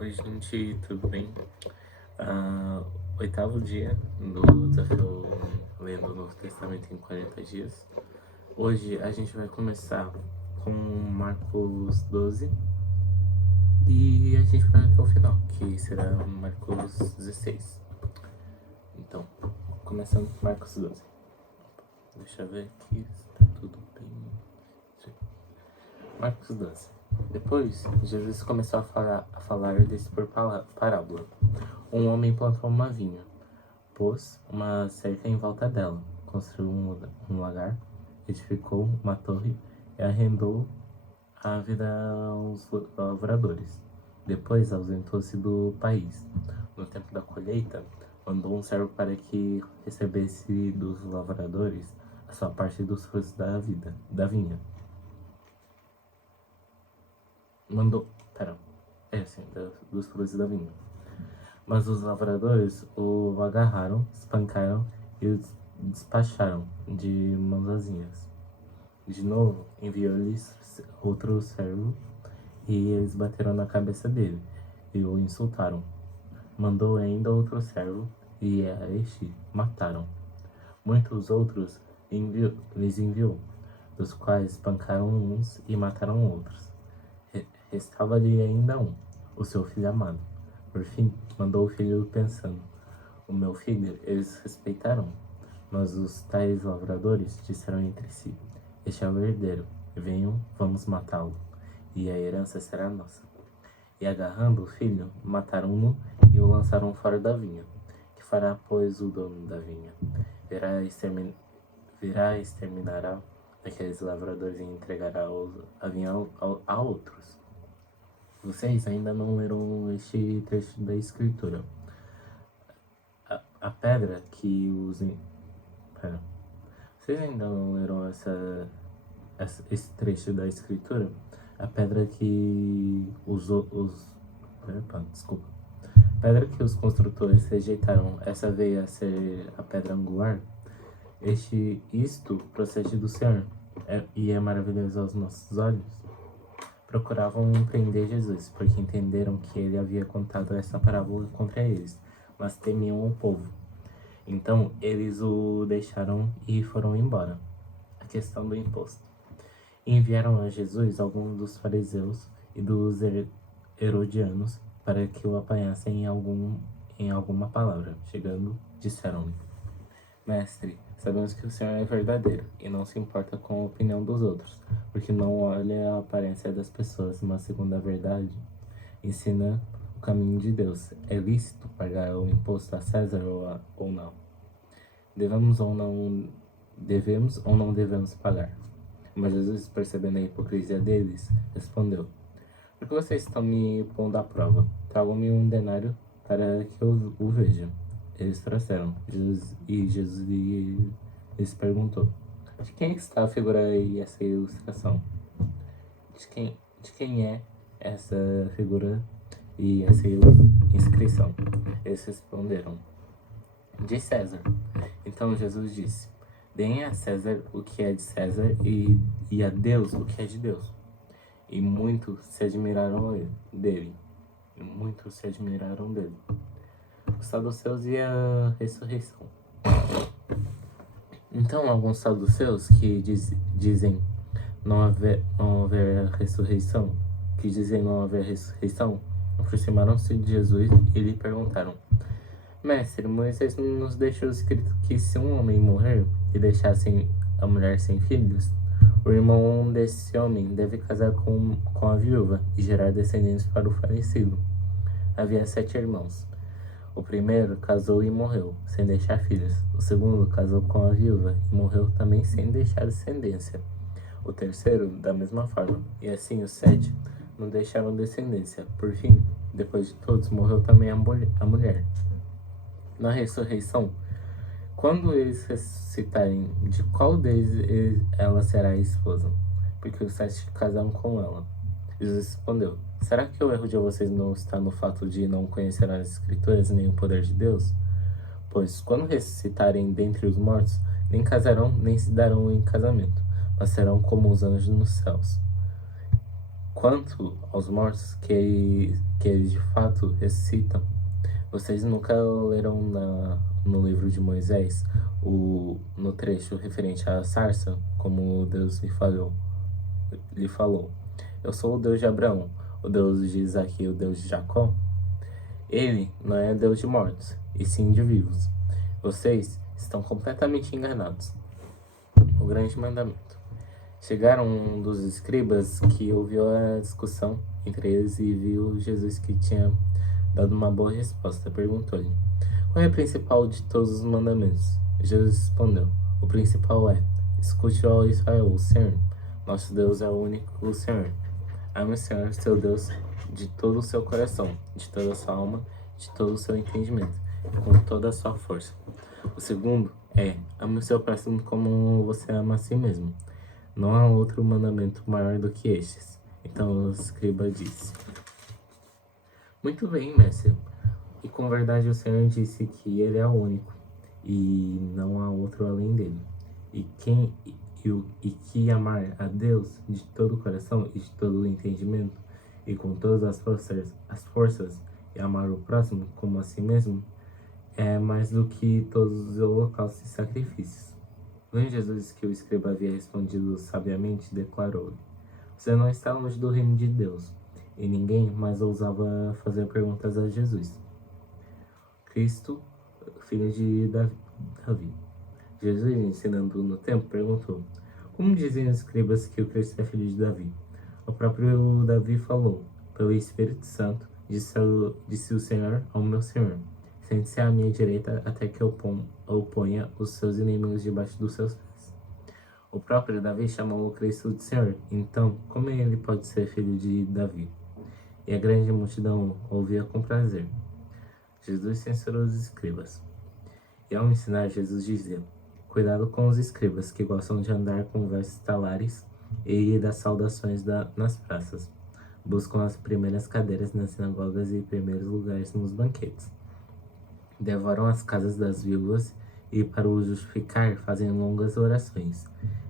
Oi, gente, tudo bem? Oitavo dia do desafio Lendo o Novo Testamento em 40 dias. Hoje a gente vai começar com Marcos 12 e a gente vai até o final, que será Marcos 16. Então, começando com Marcos 12. Deixa eu ver aqui se tá tudo bem. Marcos 12. Depois, Jesus começou a falar desse por parábola. Um homem plantou uma vinha, pôs uma cerca em volta dela, construiu um lagar, edificou uma torre e arrendou a vida aos lavradores. Depois ausentou-se do país. No tempo da colheita, mandou um servo para que recebesse dos lavradores a sua parte dos frutos da vinha. Dos frutos da vinha. Mas os lavradores o agarraram, espancaram e o despacharam de mãos vazias. De novo, enviou-lhes outro servo e eles bateram na cabeça dele e o insultaram. Mandou ainda outro servo e a este mataram. Muitos outros lhes enviou, dos quais espancaram uns e mataram outros. Restava-lhe ainda um, o seu filho amado. Por fim, mandou o filho pensando: o meu filho eles respeitarão. Mas os tais lavradores disseram entre si: este é o herdeiro, venham, vamos matá-lo, e a herança será nossa. E agarrando o filho, mataram-no e o lançaram fora da vinha. Que fará, pois, o dono da vinha? Exterminará aqueles lavradores e entregará a vinha a outros. Vocês ainda não leram este trecho da escritura. A pedra que os... Pera. Vocês ainda não leram esse trecho da escritura? A pedra que desculpa. A pedra que os construtores rejeitaram, essa veio a ser a pedra angular. Isto procede do Senhor e é maravilhoso aos nossos olhos. Procuravam prender Jesus, porque entenderam que ele havia contado essa parábola contra eles, mas temiam o povo. Então eles o deixaram e foram embora. A questão do imposto. Enviaram a Jesus alguns dos fariseus e dos herodianos para que o apanhassem em alguma palavra. Chegando, disseram-lhe: Mestre, sabemos que o Senhor é verdadeiro e não se importa com a opinião dos outros, porque não olha a aparência das pessoas, mas segundo a verdade, ensina o caminho de Deus. É lícito pagar o imposto a César ou não? Devemos ou não devemos pagar? Mas Jesus, percebendo a hipocrisia deles, respondeu: por que vocês estão me pondo à prova? Tragam-me um denário para que eu o veja. Eles trouxeram. Jesus lhes perguntou: de quem está a figura e essa ilustração? De quem é essa figura e essa inscrição? Eles responderam: de César. Então Jesus disse: deem a César o que é de César e a Deus o que é de Deus. E muitos se admiraram dele. Os saduceus e a ressurreição. Então alguns saduceus que dizem não haver ressurreição, aproximaram-se de Jesus e lhe perguntaram: Mestre, Moisés nos deixou escrito que se um homem morrer e deixasse a mulher sem filhos, o irmão desse homem deve casar com a viúva e gerar descendentes para o falecido. Havia 7 irmãos. O primeiro casou e morreu, sem deixar filhos. O segundo casou com a viúva e morreu também sem deixar descendência. O terceiro, da mesma forma. E assim os 7 não deixaram descendência. Por fim, depois de todos, morreu também a mulher. Na ressurreição, quando eles ressuscitarem, de qual deles ela será a esposa? Porque os 7 casaram com ela. Jesus respondeu: será que o erro de vocês não está no fato de não conhecer as Escrituras nem o poder de Deus? Pois, quando ressuscitarem dentre os mortos, nem casarão nem se darão em casamento, mas serão como os anjos nos céus. Quanto aos mortos que eles de fato ressuscitam, vocês nunca leram no livro de Moisés, no trecho referente à sarça, como Deus lhe falou: Eu sou o Deus de Abraão, o Deus de Isaac e o Deus de Jacó? Ele não é Deus de mortos, e sim de vivos. Vocês estão completamente enganados. O grande mandamento. Chegaram um dos escribas que ouviu a discussão entre eles e viu Jesus que tinha dado uma boa resposta. Perguntou-lhe: Qual é o principal de todos os mandamentos? Jesus respondeu: O principal é: Escute, ó Israel, o Senhor, nosso Deus é o único Senhor. Ame o Senhor, seu Deus, de todo o seu coração, de toda a sua alma, de todo o seu entendimento, e com toda a sua força. O segundo é: ame o seu próximo como você ama a si mesmo. Não há outro mandamento maior do que estes. Então o escriba disse: Muito bem, mestre. E com verdade o Senhor disse que ele é o único, e não há outro além dele. E que amar a Deus de todo o coração e de todo o entendimento, e com todas as forças, e amar o próximo como a si mesmo, é mais do que todos os holocaustos e sacrifícios. Vendo Jesus que o escriba havia respondido sabiamente, declarou: Você não está longe do reino de Deus. E ninguém mais ousava fazer perguntas a Jesus. Cristo, filho de Davi. Jesus, ensinando no templo, perguntou: Como dizem os escribas que o Cristo é filho de Davi? O próprio Davi falou: Pelo Espírito Santo, disse o Senhor ao meu Senhor: Sente-se à minha direita até que eu ponha os seus inimigos debaixo dos seus pés. O próprio Davi chamou o Cristo de Senhor. Então, como ele pode ser filho de Davi? E a grande multidão ouvia com prazer. Jesus censurou os escribas. E ao ensinar, Jesus dizia: Cuidado com os escribas que gostam de andar com vestes talares e das saudações nas praças. Buscam as primeiras cadeiras nas sinagogas e primeiros lugares nos banquetes. Devoram as casas das viúvas e, para o justificar, fazem longas orações.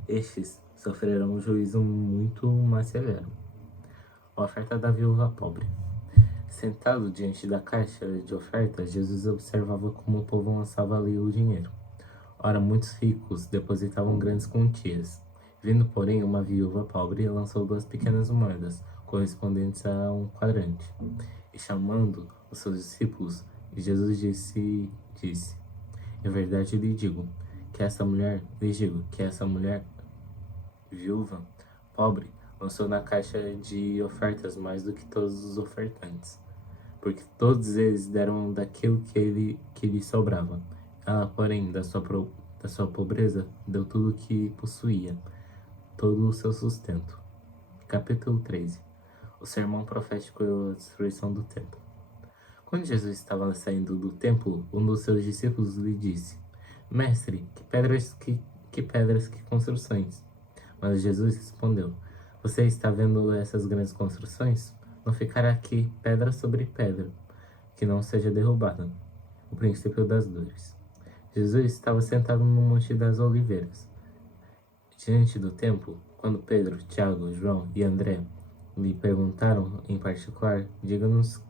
Estes sofrerão um juízo muito mais severo. A oferta da viúva pobre. Sentado diante da caixa de ofertas, Jesus observava como o povo lançava ali o dinheiro. Ora, muitos ricos depositavam grandes quantias. Vindo, porém, uma viúva pobre, lançou 2 pequenas moedas, correspondentes a um quadrante. E chamando os seus discípulos, Jesus disse: Em verdade lhe digo que essa mulher viúva, pobre, lançou na caixa de ofertas mais do que todos os ofertantes, porque todos eles deram daquilo que lhe sobrava. Ela, porém, da sua pobreza, deu tudo o que possuía, todo o seu sustento. Capítulo 13. O sermão profético e a destruição do templo. Quando Jesus estava saindo do templo, um dos seus discípulos lhe disse: Mestre, que pedras, que construções! Mas Jesus respondeu: Você está vendo essas grandes construções? Não ficará aqui pedra sobre pedra, que não seja derrubada. O princípio das dores. Jesus estava sentado no Monte das Oliveiras, diante do templo, quando Pedro, Tiago, João e André lhe perguntaram em particular: Diga-nos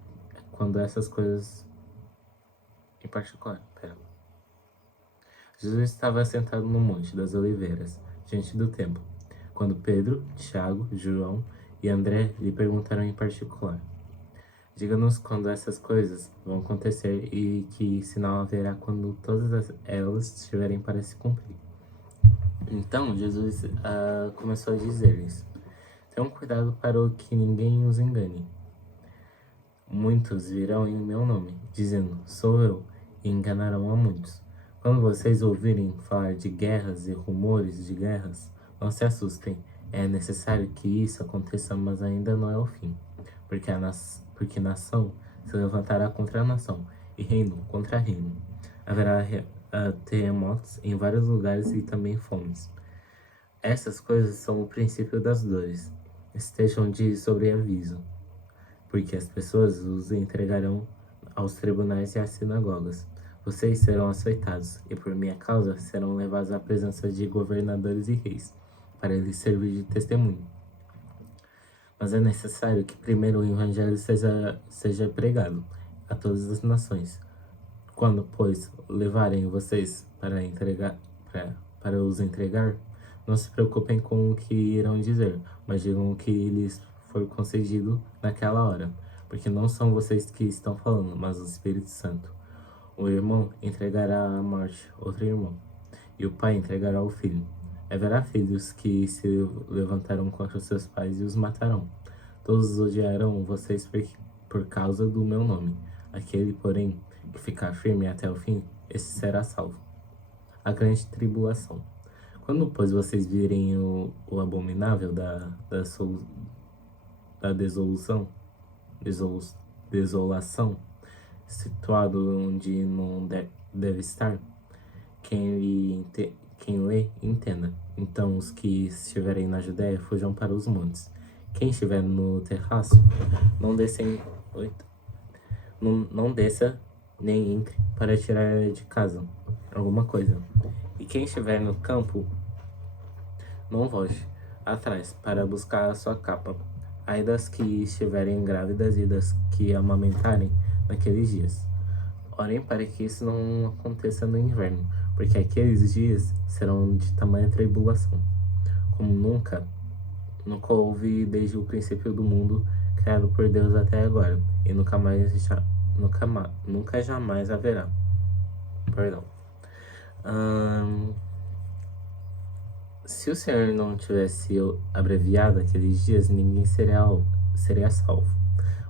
quando essas coisas em particular. Jesus estava sentado no Monte das Oliveiras, diante do templo, quando Pedro, Tiago, João e André lhe perguntaram em particular: Diga-nos quando essas coisas vão acontecer e que sinal haverá quando todas elas estiverem para se cumprir. Então Jesus começou a dizer-lhes: Tenham cuidado para que ninguém os engane. Muitos virão em meu nome, dizendo: Sou eu, e enganarão a muitos. Quando vocês ouvirem falar de guerras e rumores de guerras, não se assustem. É necessário que isso aconteça, mas ainda não é o fim. Porque nação se levantará contra nação, e reino contra reino. Haverá terremotos em vários lugares e também fomes. Essas coisas são o princípio das dores. Estejam de sobreaviso, porque as pessoas os entregarão aos tribunais e às sinagogas. Vocês serão açoitados, e por minha causa serão levados à presença de governadores e reis, para lhes servir de testemunho. Mas é necessário que primeiro o Evangelho seja pregado a todas as nações. Quando, pois, levarem vocês para os entregar, não se preocupem com o que irão dizer, mas digam o que lhes for concedido naquela hora, porque não são vocês que estão falando, mas o Espírito Santo. O irmão entregará à morte outro irmão, e o pai entregará o filho. Haverá filhos que se levantarão contra seus pais e os matarão. Todos odiarão vocês por causa do meu nome. Aquele, porém, que ficar firme até o fim, esse será salvo. A grande tribulação. Quando, pois, vocês virem o abominável da desolação, situado onde não deve estar, quem lê, entenda. Então, os que estiverem na Judéia fujam para os montes. Quem estiver no terraço, não descem, não desça nem entre para tirar de casa alguma coisa. E quem estiver no campo, não volte atrás para buscar a sua capa. Ai das que estiverem grávidas e das que amamentarem naqueles dias. Orem para que isso não aconteça no inverno, porque aqueles dias serão de tamanha tribulação, como nunca houve desde o princípio do mundo, criado por Deus até agora, e nunca jamais haverá. Perdão. Se o Senhor não tivesse abreviado aqueles dias, ninguém seria salvo.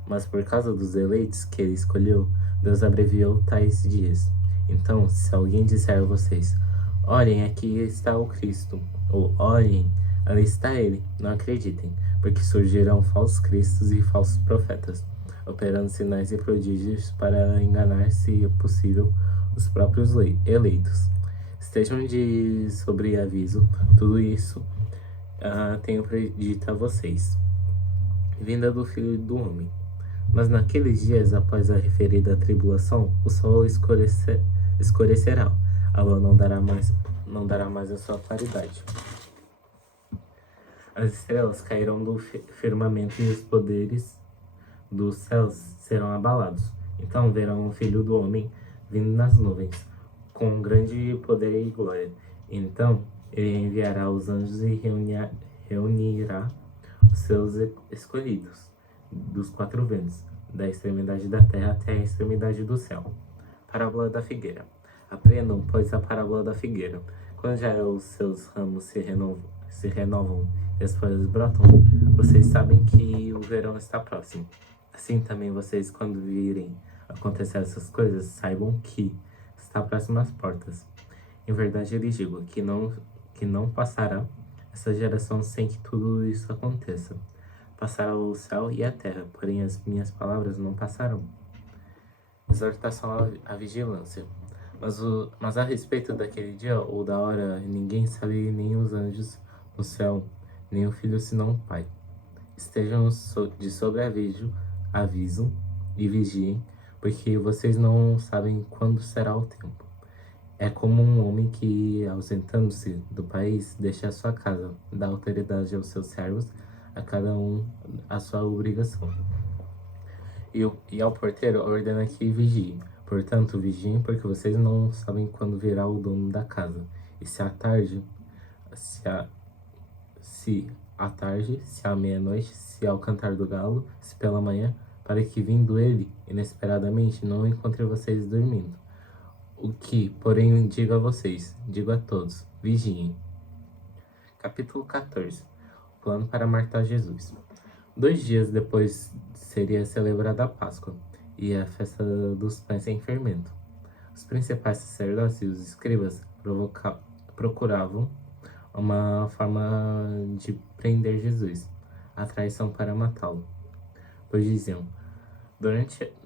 Mas por causa dos eleitos que ele escolheu, Deus abreviou tais dias. Então, se alguém disser a vocês, olhem, aqui está o Cristo, ou olhem, ali está ele, não acreditem, porque surgirão falsos cristos e falsos profetas, operando sinais e prodígios para enganar, se possível, os próprios eleitos. Estejam de sobreaviso, tudo isso tenho predito a vocês. Vinda do Filho do Homem. Mas naqueles dias, após a referida tribulação, o sol escurecerá, a lua não dará mais a sua claridade. As estrelas cairão do firmamento e os poderes dos céus serão abalados. Então verão o Filho do Homem vindo nas nuvens, com grande poder e glória. Então ele enviará os anjos e reunirá os seus escolhidos dos quatro ventos, da extremidade da terra até a extremidade do céu. Parábola da figueira. Aprendam, pois, a parábola da figueira. Quando já os seus ramos se renovam e as folhas brotam, vocês sabem que o verão está próximo. Assim também vocês, quando virem acontecer essas coisas, saibam que está próximo às portas. Em verdade, eu lhes digo que não passará essa geração sem que tudo isso aconteça. Passará o céu e a terra, porém as minhas palavras não passarão. Exortação à vigilância. Mas a respeito daquele dia ou da hora, ninguém sabe, nem os anjos no céu, nem o Filho, senão o Pai. Estejam de sobreaviso e vigiem, porque vocês não sabem quando será o tempo. É como um homem que, ausentando-se do país, deixa a sua casa, dá autoridade aos seus servos, a cada um a sua obrigação. E ao porteiro ordena que vigie. Portanto, vigiem, porque vocês não sabem quando virá o dono da casa. E se à tarde, se à meia-noite, se ao cantar do galo, se pela manhã, para que vindo ele, inesperadamente, não encontre vocês dormindo. O que, porém, digo a vocês, digo a todos, vigiem. Capítulo 14. O plano para matar Jesus. 2 dias depois seria celebrada a Páscoa e a festa dos pães sem fermento. Os principais sacerdotes e os escribas procuravam uma forma de prender Jesus, a traição para matá-lo, pois diziam,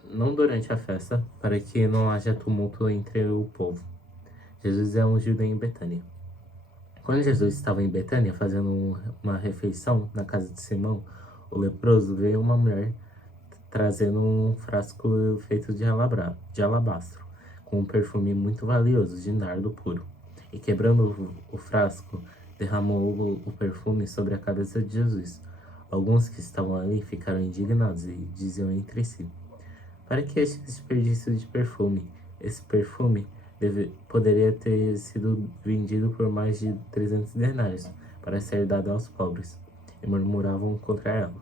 não durante a festa, para que não haja tumulto entre o povo. Jesus é ungido em Betânia. Quando Jesus estava em Betânia fazendo uma refeição na casa de Simão, o leproso, veio uma mulher trazendo um frasco feito de alabastro, com um perfume muito valioso de nardo puro. E quebrando o frasco, derramou o perfume sobre a cabeça de Jesus. Alguns que estavam ali ficaram indignados e diziam entre si: para que este desperdício de perfume? Esse perfume poderia ter sido vendido por mais de 300 denários para ser dado aos pobres. E murmuravam contra ela.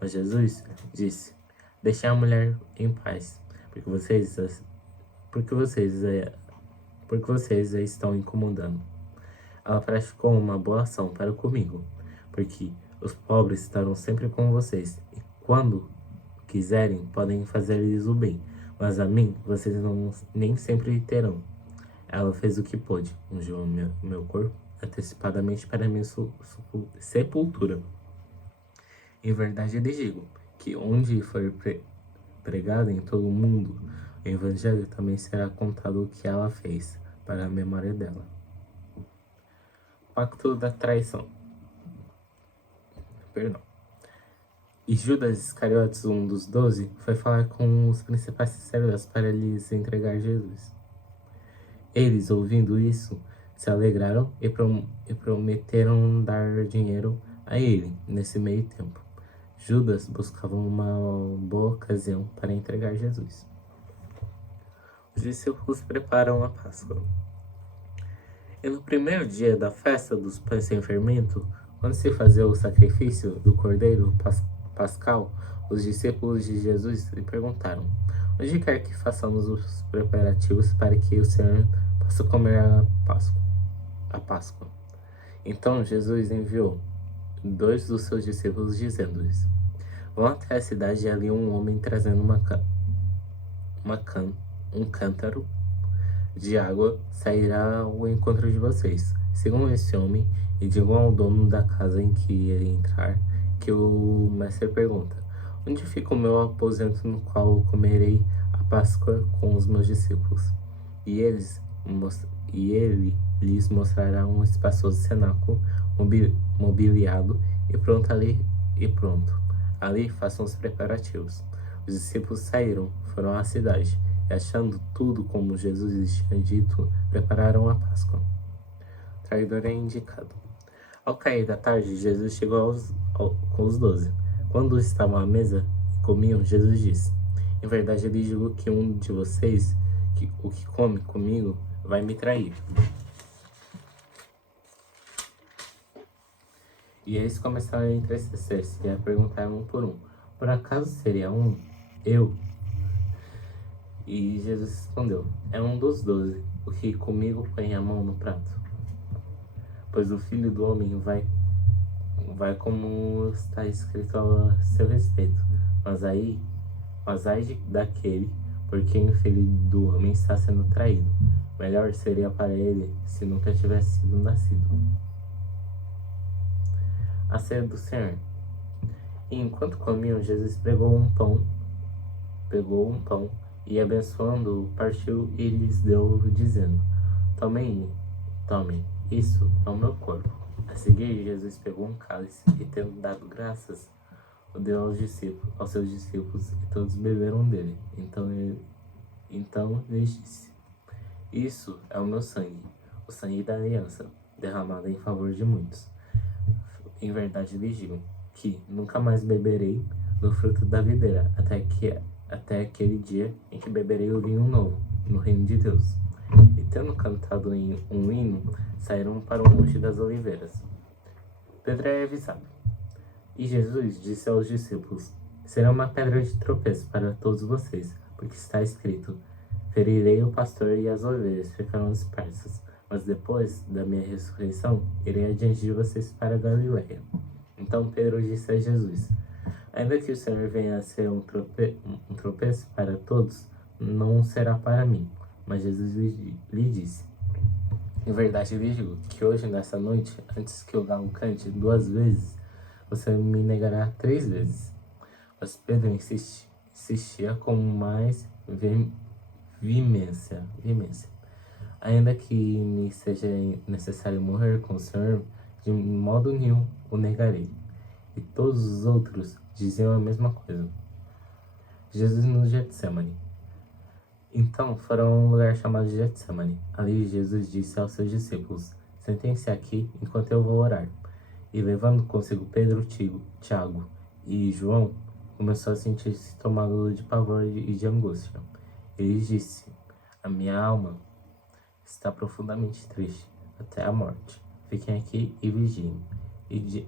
Mas Jesus disse: deixem a mulher em paz, porque porque vocês, porque vocês a estão incomodando. Ela praticou uma boa ação para comigo, porque os pobres estarão sempre com vocês, e quando quiserem, podem fazer-lhes o bem, mas a mim vocês não, nem sempre terão. Ela fez o que pôde, ungiu meu corpo antecipadamente para minha sepultura. Em verdade lhes digo que onde for pregado em todo o mundo, o evangelho também será contado o que ela fez, para a memória dela. Pacto da traição. Perdão. E Judas Iscariotes, um dos 12, foi falar com os principais sacerdotes para lhes entregar Jesus. Eles, ouvindo isso, se alegraram e prometeram dar dinheiro a ele nesse meio tempo. Judas buscava uma boa ocasião para entregar Jesus. Os discípulos preparam a Páscoa. E no primeiro dia da festa dos pães sem fermento, quando se fazia o sacrifício do cordeiro pascal, os discípulos de Jesus lhe perguntaram: onde quer que façamos os preparativos para que o Senhor possa comer a Páscoa? Então Jesus enviou 2 dos seus discípulos, dizendo-lhes: vão até a cidade e ali um homem trazendo um cântaro de água sairá ao encontro de vocês. Sigam esse homem e digam ao dono da casa em que ele entrar que o mestre pergunta: onde fica o meu aposento no qual comerei a Páscoa com os meus discípulos? E ele lhes mostrará um espaçoso cenáculo mobiliado e pronto. Ali façam os preparativos. Os discípulos saíram, foram à cidade, e achando tudo como Jesus lhes tinha dito, prepararam a Páscoa. O traidor é indicado. Ao cair da tarde, Jesus chegou com os 12. Quando estavam à mesa e comiam, Jesus disse: em verdade eu lhes digo que um de vocês, o que come comigo, vai me trair. E eles começaram a entristecer-se e a perguntar um por um: por acaso seria eu? E Jesus respondeu: é um dos 12, o que comigo põe a mão no prato. Pois o Filho do Homem vai como está escrito a seu respeito. Mas ai daquele por quem o Filho do Homem está sendo traído. Melhor seria para ele se nunca tivesse sido nascido. A ceia do Senhor. E enquanto comiam, Jesus pegou um pão e, abençoando-o, partiu e lhes deu, dizendo: tomem, isso é o meu corpo. A seguir, Jesus pegou um cálice e, tendo dado graças, o deu aos seus discípulos, e todos beberam dele. Então lhes disse: isso é o meu sangue, o sangue da aliança, derramado em favor de muitos. Em verdade lhes digo que nunca mais beberei do fruto da videira, até aquele dia em que beberei o vinho novo no reino de Deus. E tendo cantado um hino, saíram para o Monte das Oliveiras. Pedro é avisado. E Jesus disse aos discípulos: será uma pedra de tropeço para todos vocês, porque está escrito: ferirei o pastor e as ovelhas ficarão dispersas. Mas depois da minha ressurreição, irei adiante de vocês para a Galileia. Então Pedro disse a Jesus: ainda que o Senhor venha a ser um tropeço para todos, não será para mim. Mas Jesus lhe disse: em verdade lhe digo que hoje, nessa noite, antes que o galo cante 2 vezes, você me negará 3 vezes. Mas Pedro insistia com mais veemência. Ainda que me seja necessário morrer com o Senhor, de modo nenhum o negarei. E todos os outros diziam a mesma coisa. Jesus no Getsemane. Então foram a um lugar chamado Getsemane. Ali Jesus disse aos seus discípulos: sentem-se aqui enquanto eu vou orar. E levando consigo Pedro, Tiago e João, começou a sentir-se tomado de pavor e de angústia. Ele disse: a minha alma está profundamente triste, até a morte. Fiquem aqui e vigiem. E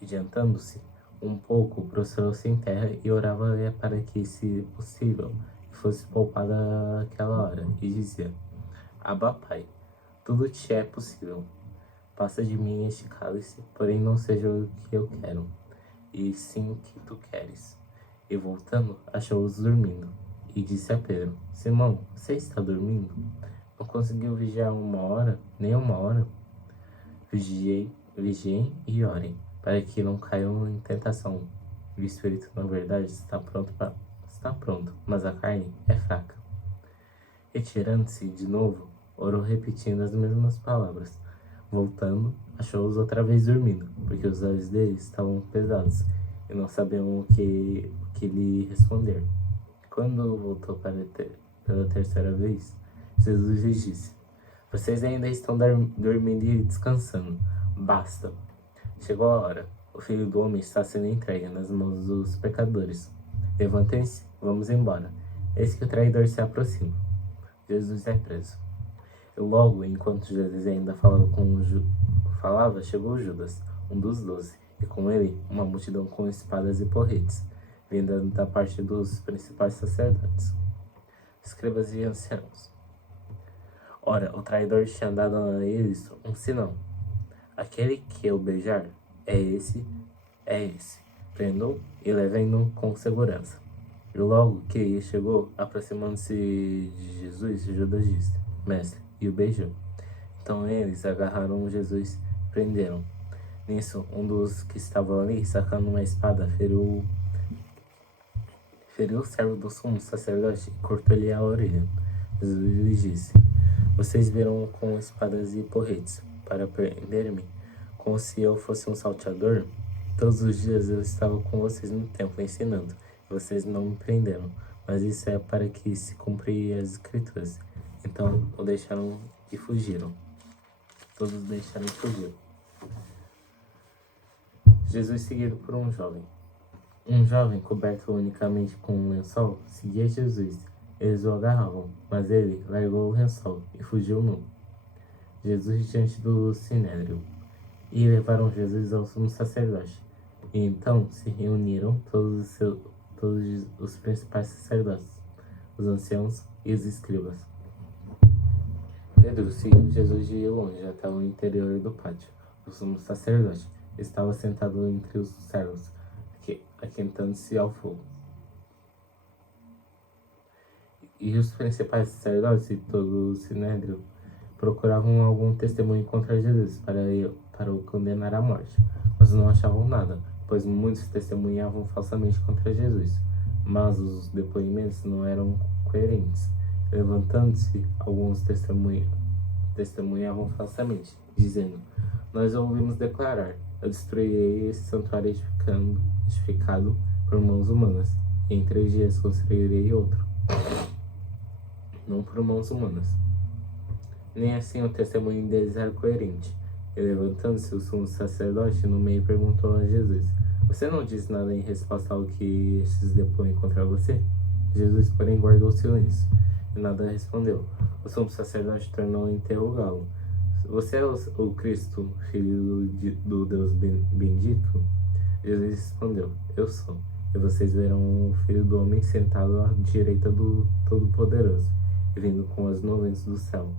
adiantando-se um pouco, prostrou-se em terra e orava para que, se possível, fosse poupada aquela hora. E dizia: Abba, Pai, tudo te é possível. Passa de mim este cálice, porém não seja o que eu quero, e sim o que tu queres. E voltando, achou-os dormindo. E disse a Pedro: Simão, você está dormindo? Não conseguiu vigiar uma hora, nem uma hora? Vigiem e orem, para que não caiam em tentação. O espírito, na verdade, está pronto, mas a carne é fraca. Retirando-se de novo, orou repetindo as mesmas palavras. Voltando, achou-os outra vez dormindo, porque os olhos deles estavam pesados e não sabiam o que lhe responder. Quando voltou pela terceira vez, Jesus lhes disse: Vocês ainda estão dormindo e descansando. Basta. Chegou a hora. O Filho do Homem está sendo entregue nas mãos dos pecadores. Levantem-se, vamos embora. Eis que o traidor se aproxima. Jesus é preso. E logo, enquanto Jesus ainda falava, chegou Judas, um dos 12, e com ele uma multidão com espadas e porretes, vinda da parte dos principais sacerdotes, escribas e anciãos. Ora, o traidor tinha dado a eles um sinal: aquele que eu beijar é esse. Prendam e levem-no com segurança. E logo que ele chegou, aproximando-se de Jesus, Judas disse: Mestre, e o beijou. Então eles agarraram Jesus e prenderam. Nisso, um dos que estavam ali, sacando uma espada, feriu o servo do sumo sacerdote e cortou-lhe a orelha. Jesus lhes disse: Vocês viram com espadas e porretes para prender-me, como se eu fosse um salteador? Todos os dias eu estava com vocês no templo ensinando, e vocês não me prenderam, mas isso é para que se cumpram as escrituras. Então o deixaram e fugiram. Todos deixaram e fugiram. Jesus seguido por um jovem. Um jovem coberto unicamente com um lençol seguia Jesus. Eles o agarravam, mas ele largou o lençol e fugiu nu. Jesus diante do sinédrio. E levaram Jesus ao sumo sacerdote. E então se reuniram todos os principais sacerdotes, os anciãos e os escribas. Pedro seguiu Jesus de longe até o interior do pátio. O sumo sacerdote estava sentado entre os servos, aquentando-se ao fogo. E os principais sacerdotes e todo o sinédrio procuravam algum testemunho contra Jesus para o condenar à morte, mas não achavam nada, pois muitos testemunhavam falsamente contra Jesus. Mas os depoimentos não eram coerentes. Levantando-se, alguns testemunhavam falsamente, dizendo: Nós ouvimos declarar: Eu destruirei esse santuário edificado por mãos humanas, e em 3 dias construirei outro, não por mãos humanas. Nem assim o testemunho deles era coerente. E levantando-se o sumo sacerdote no meio perguntou a Jesus: Você não diz nada em resposta ao que estes depõem contra você? Jesus, porém, guardou silêncio e nada respondeu. O sumo sacerdote tornou a interrogá-lo: Você é o Cristo, filho do Deus bendito? Jesus respondeu: Eu sou. E vocês verão o Filho do Homem sentado à direita do Todo-Poderoso, e vindo com as nuvens do céu.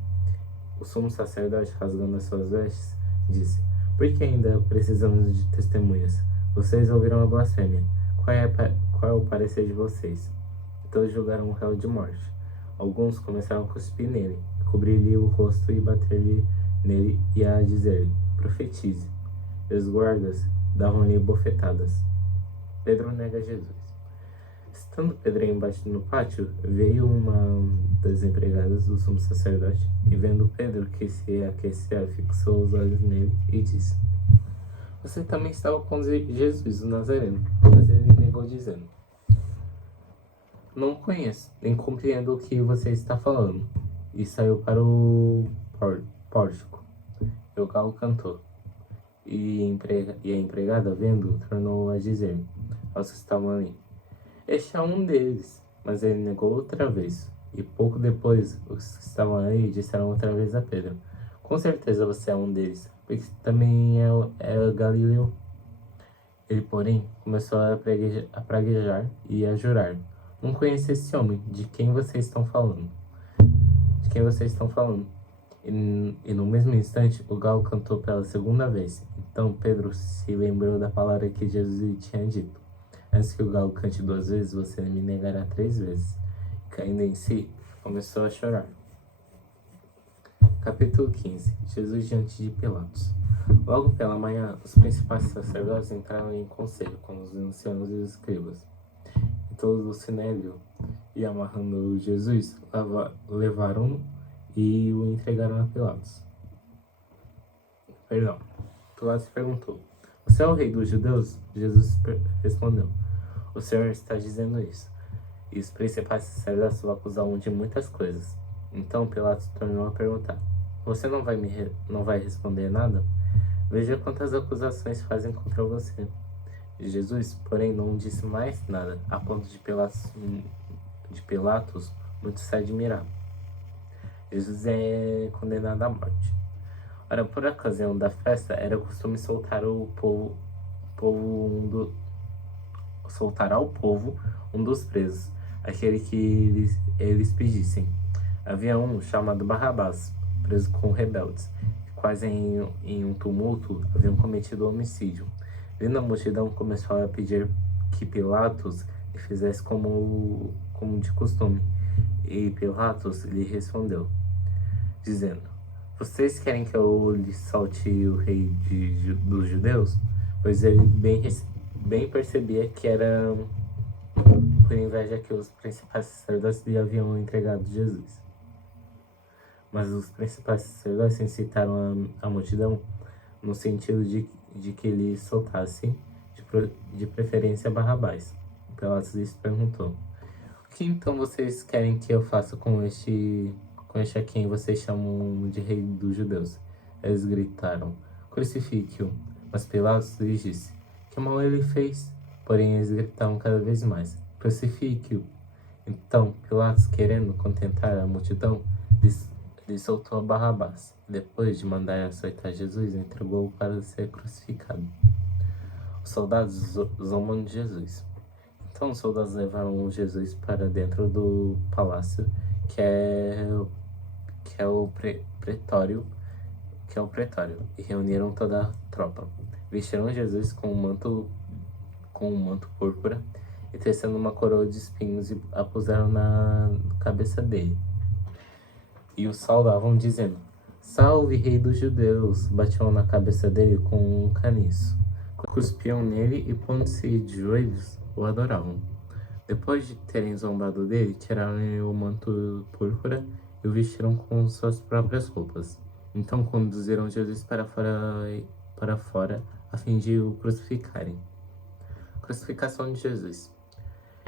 O sumo sacerdote, rasgando as suas vestes, disse: Por que ainda precisamos de testemunhas? Vocês ouviram a blasfêmia. Qual é o parecer de vocês? Então julgaram o réu de morte. Alguns começaram a cuspir nele, cobrir-lhe o rosto e bater-lhe nele e a dizer-lhe: Profetize. E os guardas davam-lhe bofetadas. Pedro nega Jesus. Estando Pedro embaixo no pátio, veio uma das empregadas do sumo sacerdote e, vendo Pedro que se aquecia, fixou os olhos nele e disse: Você também estava com Jesus, o Nazareno. Mas ele negou, dizendo: Não conheço, nem compreendo o que você está falando. E saiu para o pórtico. e o galo cantou. E a empregada, vendo, tornou a dizer aos que estavam ali: Este é um deles. Mas ele negou outra vez. E pouco depois, os que estavam ali disseram outra vez a Pedro: Com certeza você é um deles, porque também é Galileu. Ele, porém, começou a praguejar e a jurar: Não conheço esse homem, de quem vocês estão falando? De quem vocês estão falando? E no mesmo instante, o galo cantou pela segunda vez. Então Pedro se lembrou da palavra que Jesus lhe tinha dito: Antes que o galo cante 2 vezes, você me negará 3 vezes. Caindo em si, começou a chorar. Capítulo 15. Jesus diante de Pilatos. Logo pela manhã, os principais sacerdotes entraram em conselho com os anciãos e os escribas. E todos o sinédrio, e amarrando Jesus, levaram-no e o entregaram a Pilatos. Pilatos perguntou: Você é o rei dos judeus? Jesus respondeu: O Senhor está dizendo isso. E os principais sacerdotes o acusavam de muitas coisas. Então Pilatos tornou a perguntar: Você não vai responder nada? Veja quantas acusações fazem contra você. Jesus, porém, não disse mais nada, a ponto de Pilatos muito se admirar. Jesus é condenado à morte. Ora, por ocasião da festa, era costume soltar ao povo um dos presos, aquele que eles pedissem. Havia um chamado Barrabás, preso com rebeldes, que quase em um tumulto haviam cometido homicídio. Vendo a multidão, começou a pedir que Pilatos lhe fizesse como de costume. E Pilatos lhe respondeu, dizendo: Vocês querem que eu lhe solte o rei dos judeus? Pois ele bem percebia que era por inveja que os principais sacerdotes lhe haviam entregado Jesus. Mas os principais sacerdotes incitaram a multidão no sentido de que ele soltasse, de preferência, Barrabás. Pilatos lhes perguntou: O que então vocês querem que eu faça com este a quem vocês chamam de rei dos judeus? Eles gritaram: Crucifique-o. Mas Pilatos lhes disse: Que mal ele fez? Porém eles gritavam cada vez mais: Crucifique-o. Então Pilatos, querendo contentar a multidão, lhe soltou a Barrabás. Depois de mandar açoitar Jesus, entregou-o para ser crucificado. Os soldados zombam de Jesus. Então os soldados levaram Jesus para dentro do palácio, que é o pretório, e reuniram toda a tropa. Vestiram Jesus com um manto púrpura e, tecendo uma coroa de espinhos, a puseram na cabeça dele. E o saudavam, dizendo: Salve, rei dos judeus! Batiam na cabeça dele com um caniço. Cuspiam nele e, pondo-se de joelhos, o adoravam. Depois de terem zombado dele, tiraram o manto púrpura e o vestiram com suas próprias roupas. Então conduziram Jesus para fora a fim de o crucificarem. Crucificação de Jesus.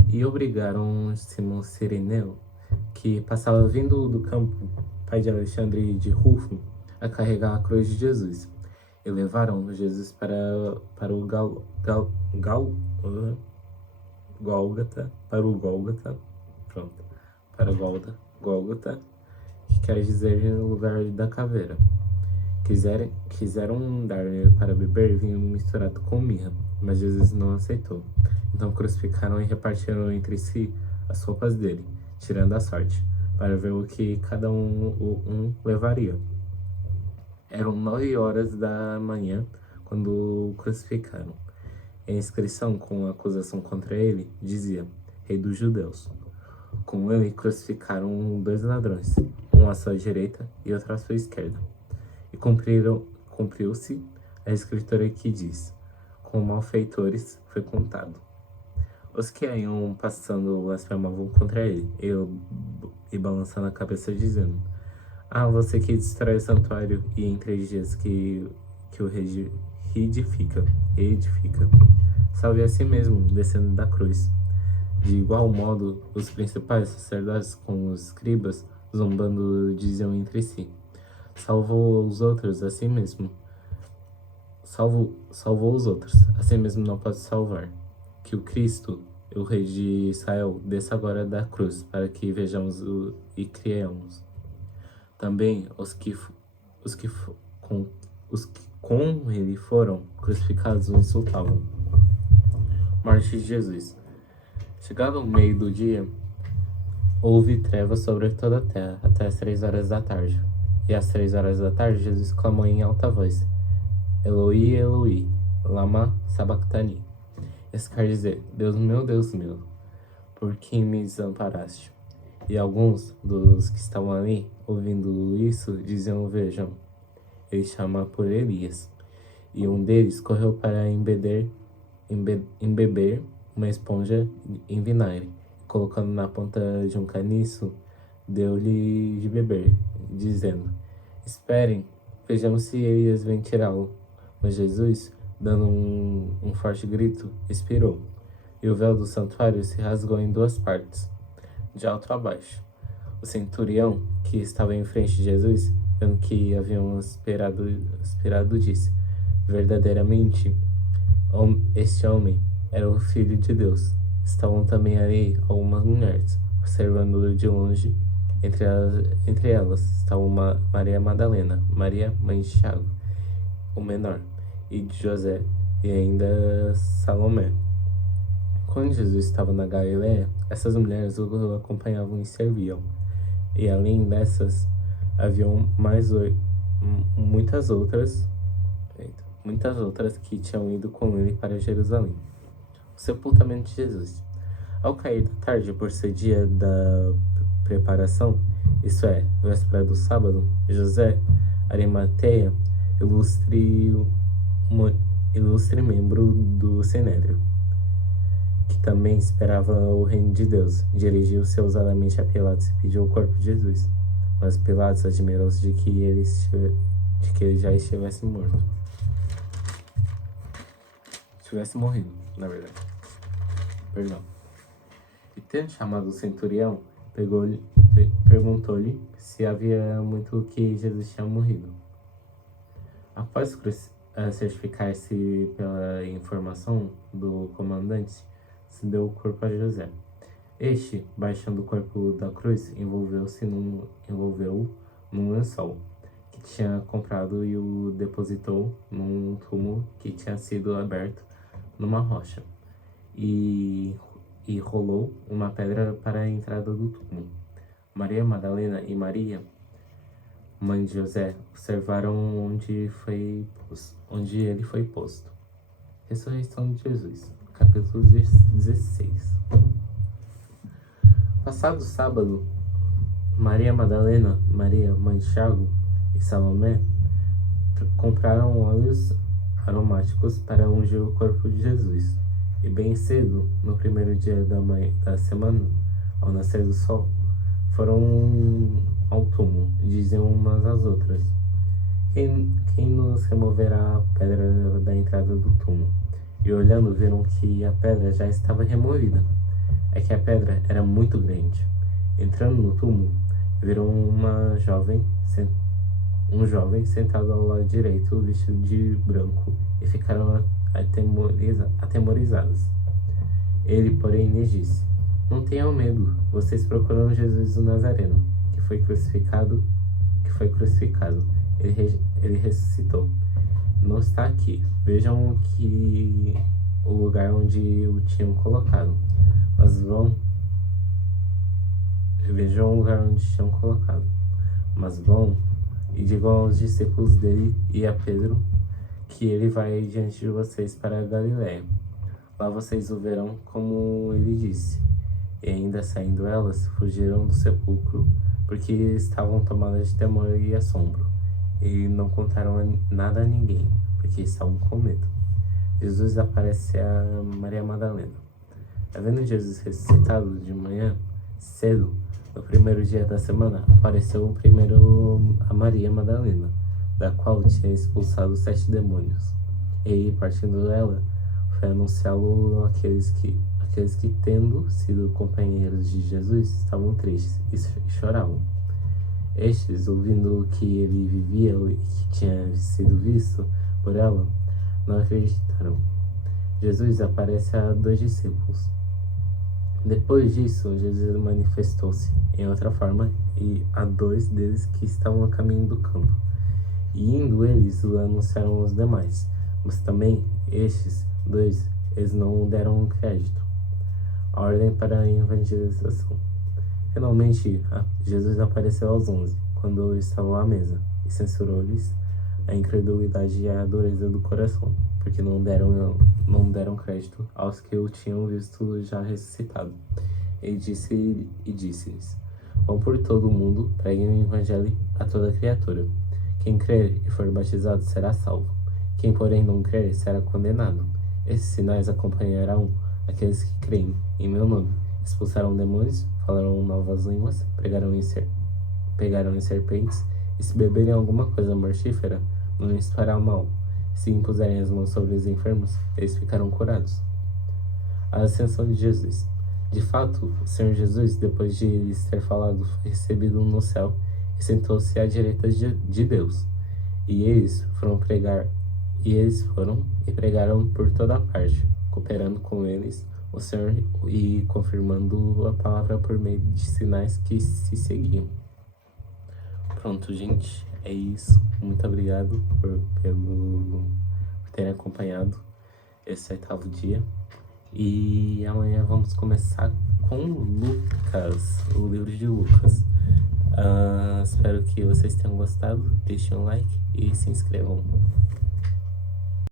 E obrigaram Simão Cireneu, que passava vindo do campo, pai de Alexandre e de Rufo, a carregar a cruz de Jesus. E levaram Jesus para o Gólgota, Gólgota, que quer dizer lugar da caveira. Quiseram dar-lhe para beber vinho misturado com mirra, mas Jesus não aceitou. Então crucificaram e repartiram entre si as roupas dele, tirando a sorte, para ver o que cada um levaria. Eram 9 horas da manhã quando o crucificaram. A inscrição com a acusação contra ele dizia: Rei dos Judeus. Com ele crucificaram 2 ladrões, um à sua direita e outro à sua esquerda. E cumpriu-se a escritura que diz: Com malfeitores foi contado. Os que iam passando blasfemavam contra ele, e balançando a cabeça, dizendo: você que destrói o santuário e em 3 dias que o reedifica. Salve a si mesmo, descendo da cruz. De igual modo, os principais sacerdotes com os escribas, zombando, diziam entre si: salvou os outros, assim mesmo. Salvou os outros, assim mesmo não pode salvar. Que o Cristo, o Rei de Israel, desça agora da cruz, para que vejamos e criemos. Também os que com ele foram crucificados o insultavam. Morte de Jesus. Chegado o meio do dia, houve trevas sobre toda a terra, até as 3 horas da tarde. E às 3 horas da tarde, Jesus clamou em alta voz: Eloi, Eloi, lama sabachthani. Isso quer dizer: Deus meu, por que me desamparaste? E alguns dos que estavam ali, ouvindo isso, diziam: Vejam, ele chama por Elias. E um deles correu para embeber uma esponja em vinagre, colocando na ponta de um caniço, deu-lhe de beber, dizendo: Esperem, vejamos se Elias vem tirá-lo. Mas Jesus, dando um forte grito, expirou, e o véu do santuário se rasgou em 2 partes, de alto a baixo. O centurião, que estava em frente de Jesus, vendo que haviam esperado, disse: Verdadeiramente, este homem era o Filho de Deus. Estavam também ali algumas mulheres, observando-o de longe. Entre elas estavam Maria Madalena, Maria, mãe de Tiago, o menor, e de José, e ainda Salomé. Quando Jesus estava na Galiléia, essas mulheres o acompanhavam e serviam. E além dessas, haviam muitas outras que tinham ido com ele para Jerusalém. O sepultamento de Jesus. Ao cair da tarde, por ser dia da preparação, isso é, véspera do sábado, José, Arimateia, ilustre membro do Sinédrio, que também esperava o reino de Deus, dirigiu-se ousadamente a Pilatos e pediu o corpo de Jesus. Mas Pilatos admirou-se de que ele já estivesse morto. Tivesse morrido, na verdade. Perdão. E tendo chamado o centurião, perguntou-lhe se havia muito que Jesus tinha morrido. Após certificar-se pela informação do comandante, se deu o corpo a José. Este, baixando o corpo da cruz, envolveu-o num lençol que tinha comprado e o depositou num túmulo que tinha sido aberto numa rocha, e rolou uma pedra para a entrada do túmulo. Maria Madalena e Maria, mãe de José, observaram onde ele foi posto. Ressurreição de Jesus, capítulo 16. Passado o sábado, Maria Madalena, Maria, mãe de Tiago, e Salomé compraram óleos aromáticos para ungir o corpo de Jesus. E bem cedo, no primeiro dia da semana, ao nascer do sol, foram ao túmulo, diziam umas às outras: Quem nos removerá a pedra da entrada do túmulo? E olhando, viram que a pedra já estava removida. É que a pedra era muito grande. Entrando no túmulo, viram um jovem sentado ao lado direito, vestido de branco, e ficaram atemorizados. Ele, porém, lhes disse: Não tenham medo, vocês procuram Jesus o Nazareno, que foi crucificado. Ele ressuscitou. Não está aqui. Vejam o lugar onde o tinham colocado. Mas vão e digam aos discípulos dele e a Pedro que ele vai diante de vocês para a Galiléia. Lá vocês o verão, como ele disse. E ainda saindo elas, fugiram do sepulcro, porque estavam tomadas de temor e assombro, e não contaram nada a ninguém, porque estavam com medo. Jesus aparece a Maria Madalena. Havendo Jesus ressuscitado de manhã cedo, no primeiro dia da semana, apareceu primeiro a Maria Madalena, da qual tinha expulsado 7 demônios. E, partindo dela, foi anunciá-lo àqueles que, tendo sido companheiros de Jesus, estavam tristes e choravam. Estes, ouvindo que ele vivia e que tinha sido visto por ela, não acreditaram. Jesus aparece a 2 discípulos. Depois disso, Jesus manifestou-se em outra forma e a 2 deles que estavam a caminho do campo. E indo eles o anunciaram aos demais, mas também estes 2, eles não deram crédito. A ordem para a evangelização. Finalmente, Jesus apareceu aos 11, quando estavam à mesa, e censurou-lhes a incredulidade e a dureza do coração, porque não deram crédito aos que o tinham visto já ressuscitado. E disse-lhes: Vão por todo o mundo, preguem o evangelho a toda criatura. Quem crer e for batizado será salvo. Quem, porém, não crer será condenado. Esses sinais acompanharão aqueles que creem em meu nome. Expulsarão demônios, falarão novas línguas, pegarão em serpentes, e se beberem alguma coisa mortífera, não lhes fará mal. Se impuserem as mãos sobre os enfermos, eles ficarão curados. A ascensão de Jesus. De fato, o Senhor Jesus, depois de lhes ter falado, foi recebido no céu e sentou-se à direita de Deus. E eles foram e pregaram por toda parte, cooperando com eles o Senhor e confirmando a palavra por meio de sinais que se seguiam. Pronto, gente, é isso. Muito obrigado por terem acompanhado esse 8º dia. E amanhã vamos começar com Lucas, o livro de Lucas. Espero que vocês tenham gostado. Deixem um like e se inscrevam.